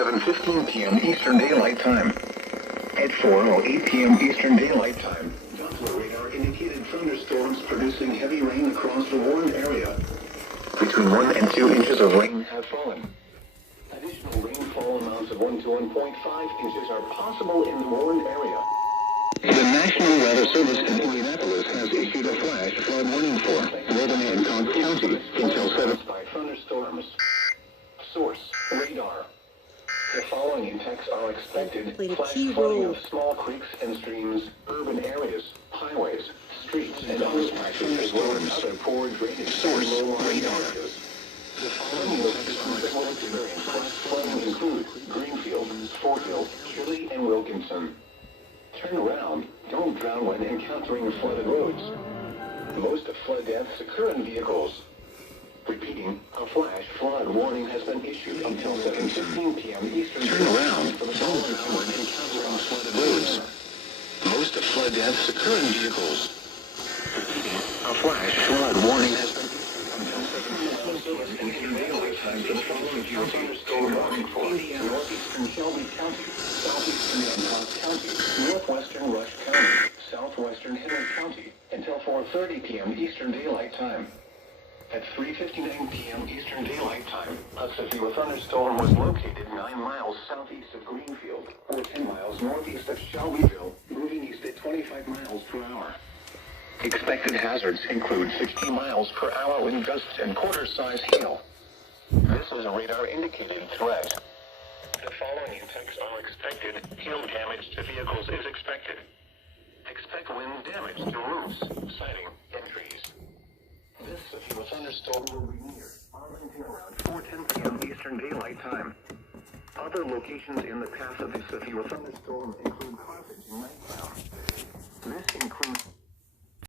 7:15 p.m. Eastern Daylight Time. At 4:08 p.m. Eastern Daylight Time, Doppler radar indicated thunderstorms producing heavy rain across the warned area. Between 1 and 2 inches of rain have fallen. Additional rainfall amounts of 1 to 1.5 inches are possible in the warned area. The National Weather Service in Indianapolis has issued a flash flood warning for northern Hancock County until 7 by thunderstorms. Source: radar. The following impacts are expected: flash flooding of small creeks and streams, urban areas, highways, streets, and other thunderstorms, other poor drainage. Source: radar. The following impacts are expected: flash flooding include Greenfield, Fort Hill, Shirley, and Wilkinson. Turn around. Don't drown when encountering flooded roads. Most flood deaths occur in vehicles. Repeating, a flash flood warning has been issued until 7:15 p.m. Eastern. Turn around. Don't drown when encountering flooded roads. Most flood deaths occur in vehicles. Repeating, a flash flood warning has been issued until 7:15 p.m. Eastern Daylight Time for the following thunderstorm warning for northeastern Shelby County, southeastern Hancock County, northwestern Rush County, southwestern Henry County, until 4:30 p.m. Eastern Daylight Time. At 3:59 p.m. Eastern Daylight Time, a severe thunderstorm was located 9 miles southeast of Greenfield, or 10 miles northeast of Shelbyville, moving east at 25 miles per hour. Expected hazards include 60 miles per hour wind gusts and quarter-size hail. This is a radar-indicated threat. The following impacts are expected. Hail damage to vehicles is expected. Expect wind damage to roofs, siding, and trees. This severe thunderstorm will be near Arlington around 4:10 p.m. Eastern Daylight Time. Other locations in the path of this severe thunderstorm include Carthage in